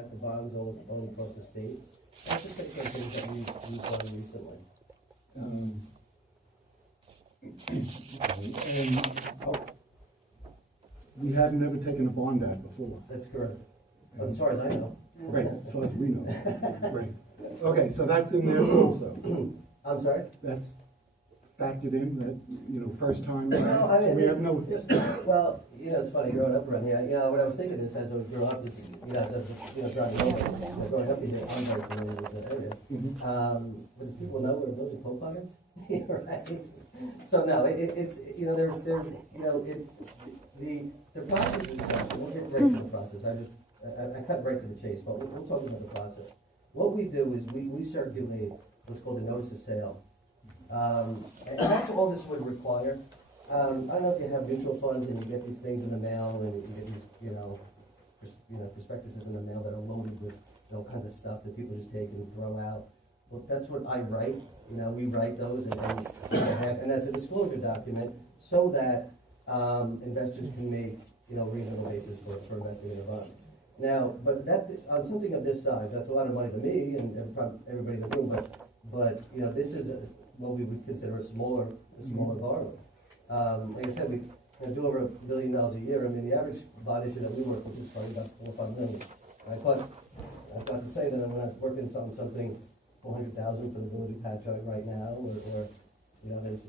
at the bonds all across the state. That's just the things that we've done recently. And we have never taken a bond out before. That's correct, as far as I know. Right, as far as we know. Right. Okay, so that's in there also. I'm sorry? That's factored in, that, you know, first time. No, I So mean, we have no history. Well, you know, it's funny, growing up around here, you know, when I was thinking this as I was growing up, this, you know, as I was, you know, driving over, you know, growing up here, I'm very familiar with the area. But does people know where those are Poquott is? Right? So no, it's, you know, there's, you know, the process is, we'll get right to the process, I cut right to the chase, but we'll talk about the process. What we do is we circulate what's called a notice of sale. And that's all this would require. I don't know if you have mutual funds and you get these things in the mail and you get these, you know, prospectuses in the mail that are loaded with, you know, kinds of stuff that people just take and throw out. Well, that's what I write, you know, we write those and that's a disclosure document so that investors can make, you know, reasonable basis for investing in a bond. Now, but that, on something of this size, that's a lot of money to me and everybody in the room, but, you know, this is what we would consider a smaller borrower. Like I said, we do over $1 billion a year. I mean, the average bond issue that we work with is probably about 4 or 5 million. Right? But that's not to say that I'm not working on something 400,000 for the village of Poquott right now, or you know, there's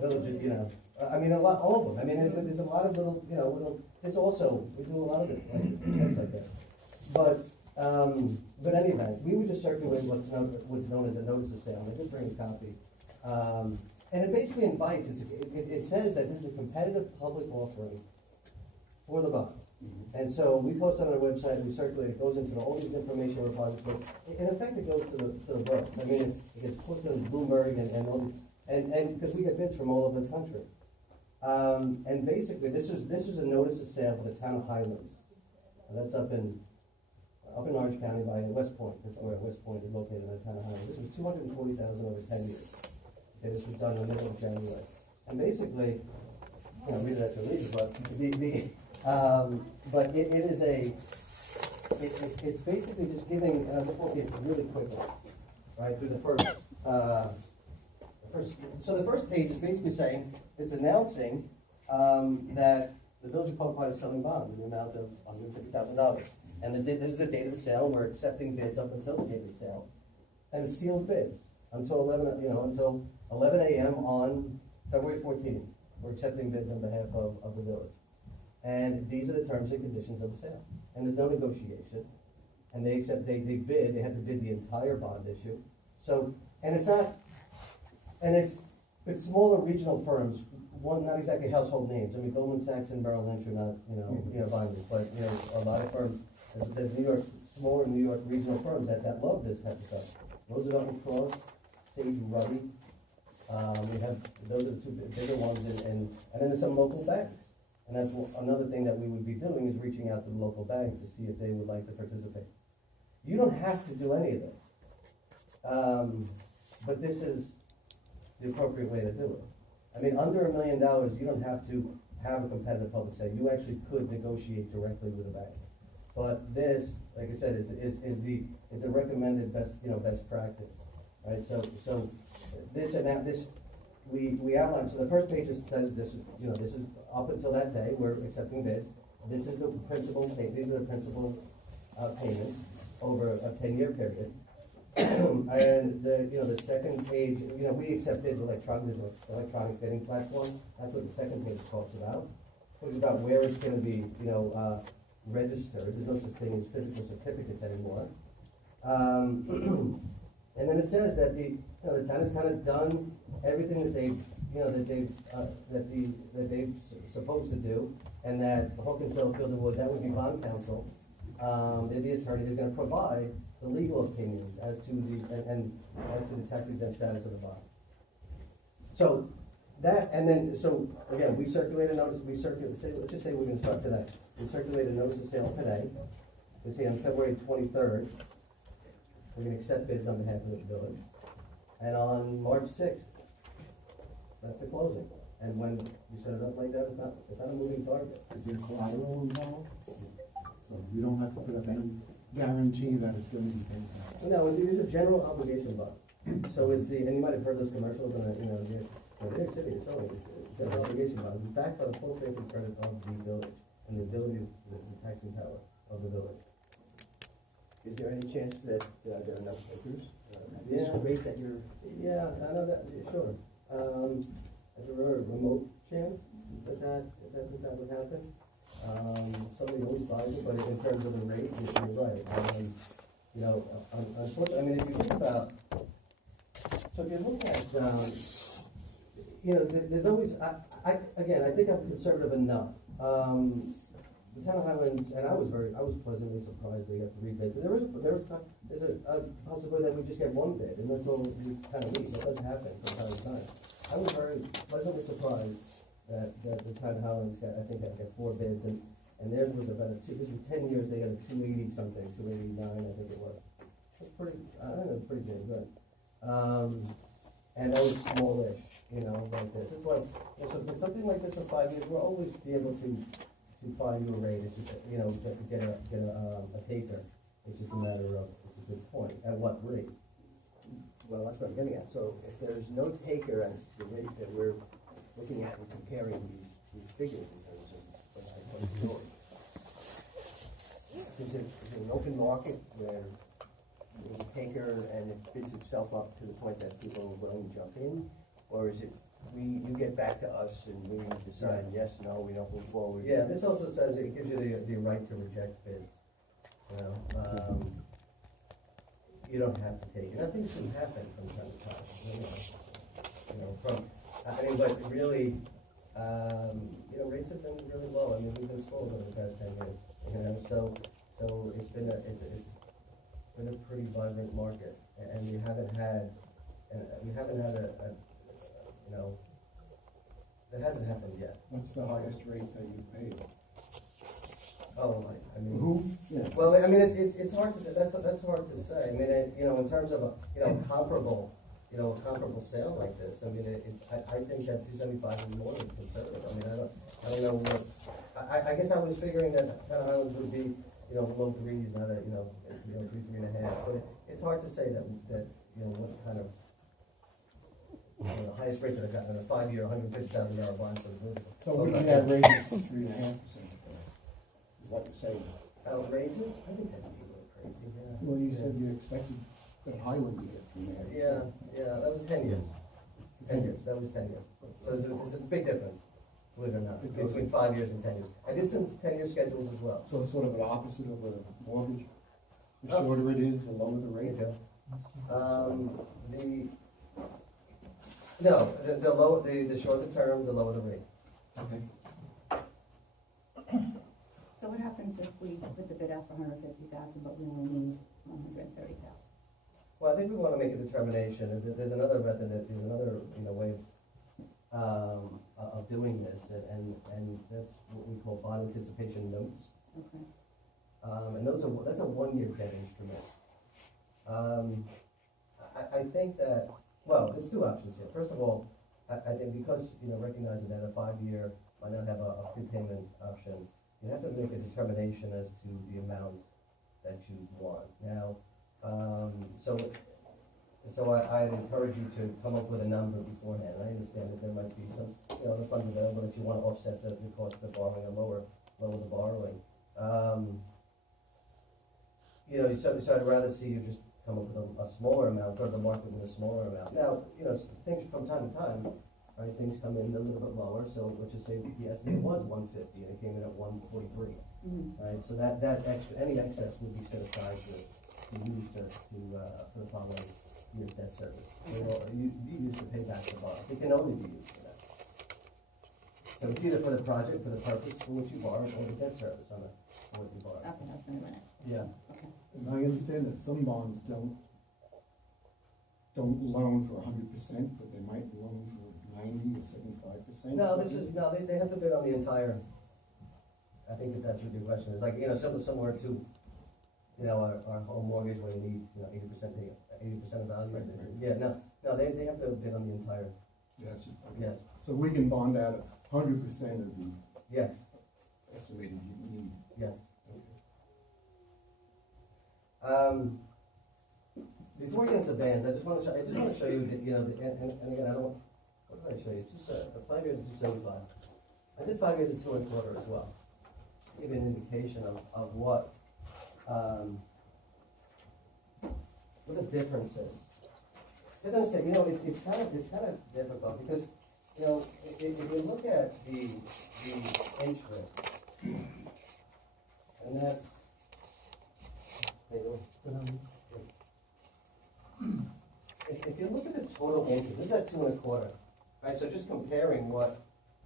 village, you know, I mean, all of them. I mean, there's a lot of little, you know, this also, we do a lot of this, like, things like that. But anyway, we would just circulate what's known as a notice of sale. I did bring a copy. And it basically invites, it says that this is a competitive public offering for the bonds. And so we post it on our website, we circulate, it goes into all these information repositories. In effect, it goes to the borough. I mean, it gets posted on Bloomberg and because we get bids from all over the country. And basically, this was a notice of sale for the town of Highlands. That's up in Orange County by West Point. That's where West Point is located in the town of Highlands. This was $240,000 over 10 years. Okay, this was done in the middle of January. And basically, you know, read it after leave, but it is it's basically just giving, and I'll just walk you really quickly, right, through the first, so the first page is basically saying, it's announcing that the village of Poquott is selling bonds in the amount of $150,000. And this is the date of the sale, and we're accepting bids up until the date of the sale. And it's sealed bids until 11 a.m. on February 14th. We're accepting bids on behalf of the village. And these are the terms and conditions of the sale. And there's no negotiation. And they have to bid the entire bond issue. So, and it's not, and it's smaller regional firms, not exactly household names. I mean, Goldman Sachs and Merrill Lynch are not, you know, buying this, but, you know, a lot of firms, there's smaller New York regional firms that love this type of stuff. Roosevelt & Cross, Sage Ruddy, we have, those are the two bigger ones, and then there's some local banks. And that's another thing that we would be doing, is reaching out to the local banks to see if they would like to participate. You don't have to do any of this. But this is the appropriate way to do it. I mean, under $1 million, you don't have to have a competitive public sale. You actually could negotiate directly with a bank. But this, like I said, is the recommended best practice, right? So this and that, we outline. So the first page just says this is up until that day we're accepting bids. This is the principal. These are the principal payments over a 10-year period. And the second page, we accept bids electronic. There's an electronic bidding platform. That's what the second page talks about. Talks about where it's going to be, registered. There's no such thing as physical certificates anymore. And then it says that the town has kind of done everything that they've supposed to do, and that Hawkinsville, Field and Wood, that would be bond counsel. They're the attorney who's going to provide the legal opinions as to the tax exempt status of the bond. So that, and then again, we circulate a notice. Let's just say we're going to start today. We circulate a notice of sale today. We say on February 23rd, we're going to accept bids on behalf of the village. And on March 6th, that's the closing. And when you set it up like that, it's not a moving target. Is there collateral involved? So We don't have to put up any guarantee that it's gonna be paid back. No, it is a general obligation bond. So it's the, and you might have heard those commercials in the, New York City, it's only, general obligation bond. It's backed by the full faith and credit of the village and the ability, the taxing power of the village. Is there any chance that there are enough takers? At this Yeah. rate that you're, Yeah, I know that, yeah, sure. Is there a remote chance that would happen? Somebody always buys it, but in terms of the rate, you're right. Unfortunately, I mean, if you think about, so if you look at, there's always, again, I think I'm conservative enough. The town of Highlands, and I was pleasantly surprised they got 3 bids. And there's a possibility that we just get 1 bid, and that's all we kind of need. That does happen from time to time. I was very pleasantly surprised that the town of Highlands got 4 bids, and theirs was about this was 10 years, they got a 280 something, 289, I think it was. It's pretty, I don't know, pretty damn good. And that was smallish, like this. It's like, something like this for 5 years, we'll always be able to find you a rate, it's just, get a taker. It's just a matter of, it's a good point, at what rate? well, that's what I'm getting at. So if there's no taker at the rate that we're looking at and comparing these figures in terms of what I told you, is it an open market where there's a taker and it bids itself up to the point that people are willing to jump in? Or is it you get back to us and we decide yes, no, we don't move forward? Yeah, this also says it gives you the right to reject bids. You don't have to take it. I think it can happen from time to time. But really, rates have been really low. I mean, we've been spoiled over the past 10 years. So it's been a pretty vibrant market, and we haven't had that hasn't happened yet. What's the highest rate that you paid? Oh, I mean. Who? Yeah. Well, I mean, it's hard to say, that's hard to say. I mean, in terms of a comparable sale like this, I mean, I think that 275 is more than conservative. I mean, I don't know what, I guess I was figuring that Town Highlands would be, low threes, not a, 3.5, but it's hard to say that, what kind of, the highest rate that I've gotten in a 5-year, $150,000 bond for the building. So we can have raises for 3.5%. Is what you're saying? Outrageous? I think that'd be a little crazy, yeah. Well, you said you expected that Highland to get from there. Yeah, that was 10 years. 10 years, that was 10 years. So it's a big difference, believe it or not, between 5 years and 10 years. I did some 10-year schedules as well. So it's sort of an opposite of a mortgage? The shorter it is, the lower the rate? The shorter the term, the lower the rate. Okay. So what happens if we put the bid out for 150,000, but we only need 130,000? Well, I think we want to make a determination. There's another method, there's another, way of doing this, and that's what we call bond anticipation notes. Okay. And that's a 1-year debt instrument. I think that, well, there's 2 options here. First of all, I think because, recognizing that a 5-year might not have a prepayment option, you have to make a determination as to the amount that you want. Now, so I encourage you to come up with a number beforehand. I understand that there might be some, other funds available if you want to offset the cost of borrowing or lower the borrowing. So I'd rather see you just come up with a smaller amount, or the market with a smaller amount. Now, things from time to time, right, things come in a little bit lower, so let's just say the estimate was 150 and it came in at 143. Right, so that extra, any excess would be set aside to use for the following year's debt service. So you use to pay back the bonds. It can only be used for that. So it's either for the project, for the purpose for which you borrowed, or the debt service on for what you borrowed. Okay, that's my next. Yeah. Okay. And I understand that some bonds don't loan for 100%, but they might loan for 90 or 75%. No, they have to bid on the entire. I think that's what your question is. Like, similar to, our home mortgage where you need, 80% of value. Right. Yeah, no, they have to bid on the entire. Yes. Yes. So we can bond out 100% of the Yes. estimated need. Yes. Before we get into bands, I just wanna show you, that, you know, and again, I don't, what did I show you? It's just a 5 years at 275. I did 5 years at 2 1/4 as well. Give you an indication of what the difference is. Because I'm saying, you know, it's kind of difficult because, you know, if you look at the interest, and that's, if you look at the total interest, this is at 2 1/4, right? So just comparing what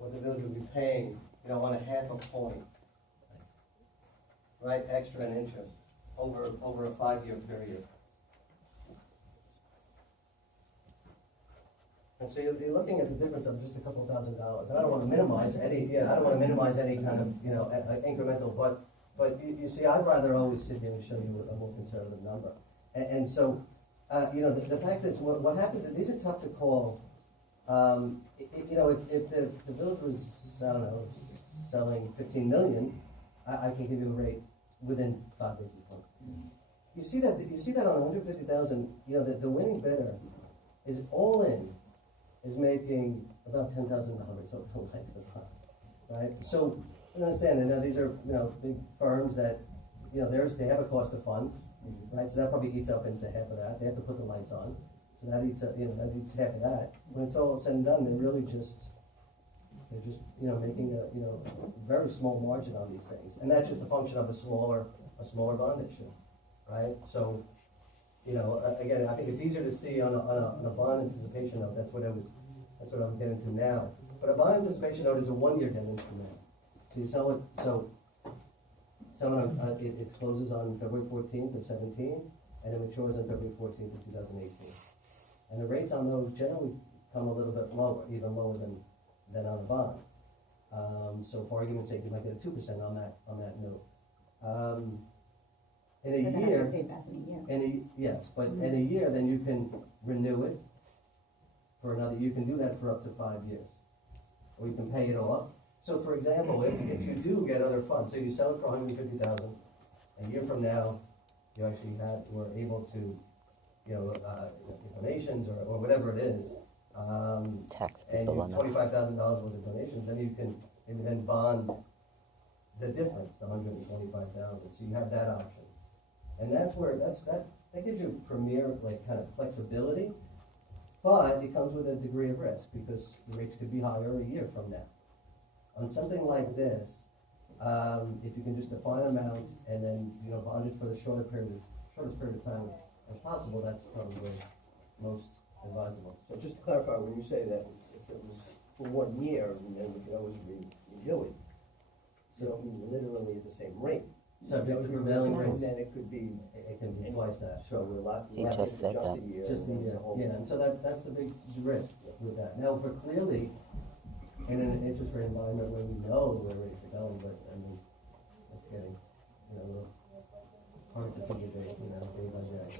the village would be paying, you know, on a half a point, right, extra in interest over a 5-year period. And so you're looking at the difference of just a couple of $1,000s. And I don't want to minimize any kind of, you know, incremental, but you see, I'd rather always sit here and show you a more conservative number. And so, you know, the fact is, what happens is these are tough to call. You know, if the village was, I don't know, selling 15 million, I can give you a rate within 5 basis points. You see that on 150,000, you know, the winning bidder is all in, is making about $10,000 over the life of the fund, right? So, you understand, I know these are, you know, big firms that, you know, they have a cost of funds, right? So that probably eats up into half of that. They have to put the lights on, so that eats, you know, that eats half of that. When it's all said and done, they're just, you know, making a, you know, very small margin on these things, and that's just a function of a smaller bond issue, right? So, you know, again, I think it's easier to see on a bond anticipation note. That's what I'm getting to now. But a bond anticipation note is a 1-year debt instrument. So you sell it. So it closes on February 14th of 17, and it matures on February 14th of 2018. And the rates on those generally come a little bit lower, even lower than on a bond. So for argument's sake, you might get a 2% on that note. In a But that has year, to pay back in a year. yes, but in a year, then you can renew it for another. You can do that for up to 5 years, or you can pay it off. So, for example, if you do get other funds, so you sell it for 150,000, a year from now, you actually were able to, you know, donations or whatever it is, Tax and you people have on that. $25,000 worth of donations, then you can then bond the difference, the 125,000. So you have that option. And that's where, that gives you premier, like, kind of flexibility, but it comes with a degree of risk, because the rates could be higher a year from now. On something like this, if you can just define an amount and then, you know, bond it for the shortest period of time as possible, that's probably most advisable. So just to clarify, when you say that if it was for 1 year, then we could always renew it. So literally at the same rate. Subject to prevailing rates. Then it could be. It can be twice that. So we're not. He just said that. Just the year, yeah, and so that's the big risk with that. Now, for clearly, in an interest rate environment where we know where rates are going, but, I mean, it's getting, you know, a little hard to figure day, you know, day by day.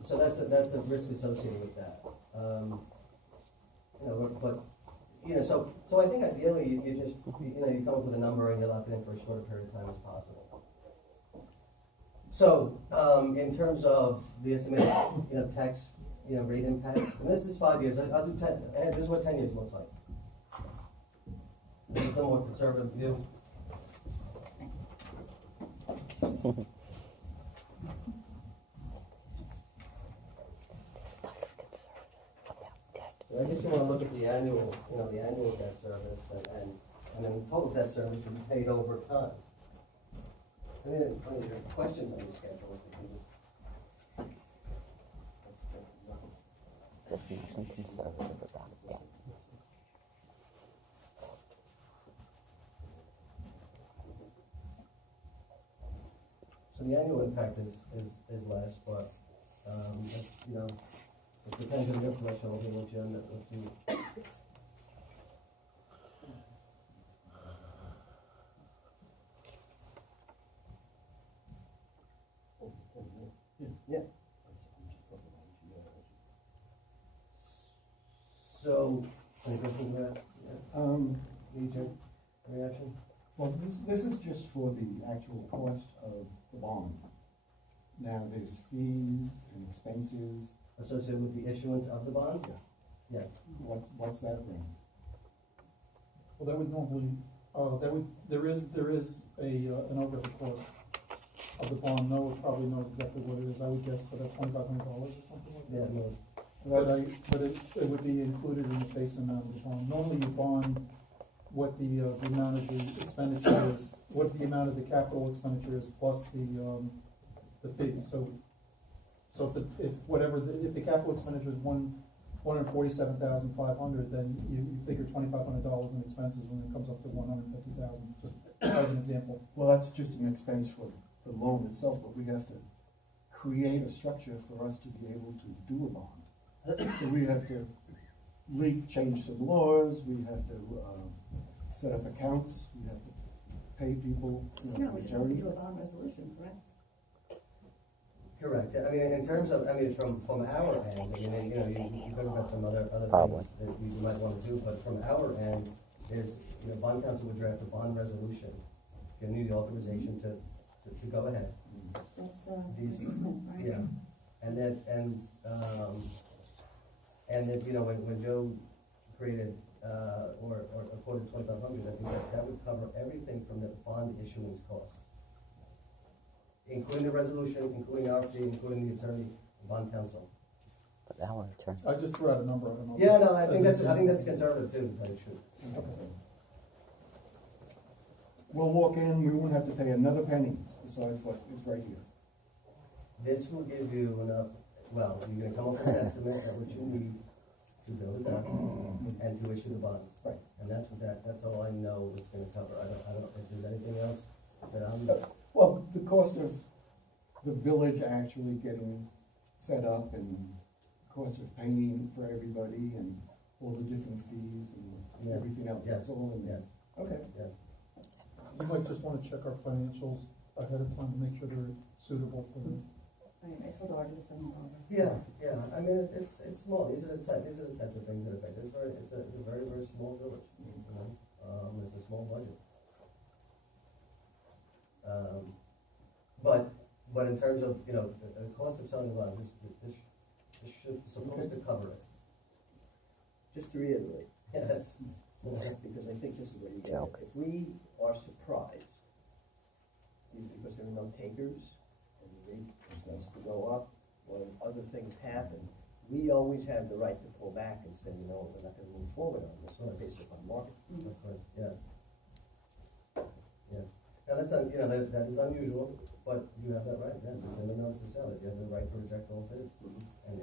So that's the risk associated with that. You know, but, you know, so I think ideally, you just, you know, you come up with a number and you lock it in for a shorter period of time as possible. So, in terms of the estimated, you know, tax, you know, rate impact, and this is 5 years, I'll do 10, and this is what 10 years looks like. This is the more conservative view. So I guess you wanna look at the annual, you know, the annual debt service, and then the total debt service to be paid over time. I mean, if there are questions on the schedules, you can just. There's nothing conservative about that. So the annual impact is less, but, you know, it depends on your threshold and what you end up with. Yeah. So, any questions about that? Yeah. Major reaction? Well, this is just for the actual cost of the bond. Now, there's fees and expenses. Associated with the issuance of the bonds? Yes. What's that bring? Well, that would normally, there is an overhead cost of the bond. Noah probably knows exactly what it is. I would guess about $2,500 or something like Yeah, that. no, So But that's, but it would be included in the face amount of the bond. Normally you bond what the amount of the expenditure is, what the amount of the capital expenditure is plus the fees. So if the capital expenditure is $147,500, then you figure $2,500 in expenses and it comes up to $150,000, just as an example. well, that's just an expense for the loan itself, but we have to create a structure for us to be able to do a bond. So we have to change some laws, we have to, set up accounts, we have to pay people, No, for we just have to Jerry. do a bond resolution, correct? correct. I mean, in terms of, from our end, you could have got some other Probably. things that you might want to do, but from our end, there's, bond council would draft a bond resolution. You need the authorization to go ahead. That's, These- Mrs. Smith, right? Yeah, and then, when Joe created, or quoted 2,500, I think that would cover everything from the bond issuance cost. Including the resolution, including our fee, including the attorney, bond counsel. But our attorney. I just threw out a number, I don't know. Yeah, no, I As think an that's example. conservative too, to tell you the truth. We'll walk in, we won't have to pay another penny besides what is right here. This will give you enough, well, you're gonna come up with an estimate of what you need to build it up and to issue the bonds. Right. And that's all I know it's gonna cover. I don't know if there's anything else that I'm, Well, the cost of the village actually getting set up and cost of painting for everybody and all the different fees and Yeah. everything else, Yes. that's all in there. yes, Okay. yes. We might just wanna check our financials ahead of time to make sure they're suitable for the. I told Artie to send them over. Yeah, I mean, it's small. These are the type of things that affect. It's a very, very small village, it's a small budget. But in terms of, the cost of selling the bonds, this should, supposed to cover it. Just to reiterate, Yes. because I think this is where you get Joke. it. If we are surprised, either because there are no takers, and the rate starts to go up, or other things happen, we always have the right to pull back and say, we're not gonna move forward on this, based upon market. Of course, yes. Yes. Now, that is unusual, but you have that right, yes, it's in the notice to sell it, you have the right to reject all bids. And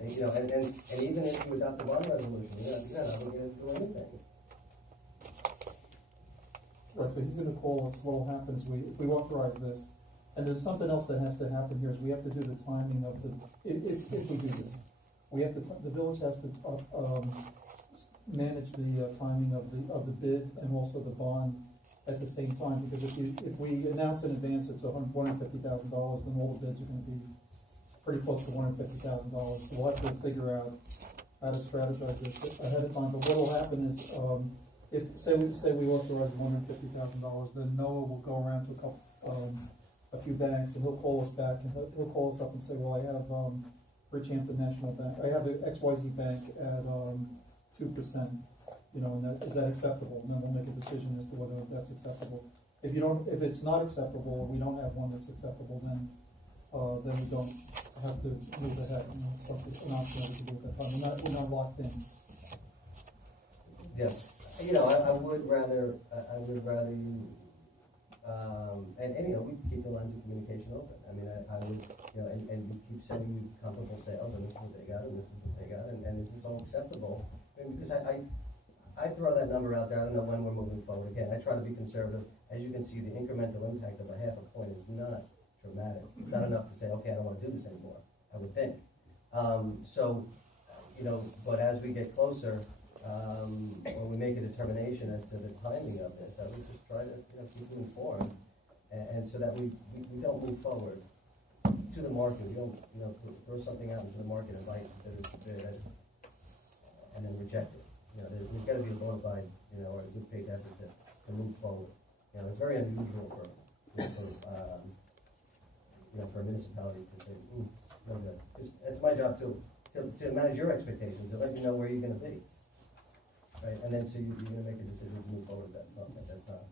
even if you adopt the bond resolution, you're not obligated to do anything. Right, so he's gonna call us, what'll happen is if we authorize this, and there's something else that has to happen here, is we have to do the timing of if we do this. We have to, the village has to, manage the timing of the bid and also the bond at the same time, because if we announce in advance it's $150,000, then all the bids are gonna be pretty close to $150,000. So we'll have to figure out how to strategize this ahead of time, but what'll happen is, if, say we authorize $150,000, then Noah will go around to a few banks, and he'll call us back, and he'll call us up and say, well, I have, Bridgehampton National Bank, I have the XYZ Bank at, 2%, and is that acceptable? And then we'll make a decision as to whether that's acceptable. If it's not acceptable, or we don't have one that's acceptable, then we don't have to move ahead, it's something, an option that we can do at that time, we're not locked in. Yes, I would rather you, we keep the lines of communication open. I mean, I would, and you keep sending me comparable sales, and this is what they got, and this is what they got, and is this all acceptable? I mean, because I throw that number out there, I don't know when we're moving forward. Again, I try to be conservative. As you can see, the incremental impact of a half a point is not dramatic. It's not enough to say, okay, I don't wanna do this anymore, I would think. But as we get closer, when we make a determination as to the timing of this, I would just try to, keep you informed, and so that we don't move forward to the market. We don't, throw something out into the market and invite that and then reject it. There's gotta be a bona fide, or a good faith effort to move forward. It's very unusual for you know, for a municipality to say, ooh, no good. It's my job to manage your expectations, to let you know where you're gonna be. Right, and then so you're gonna make a decision to move forward at that time.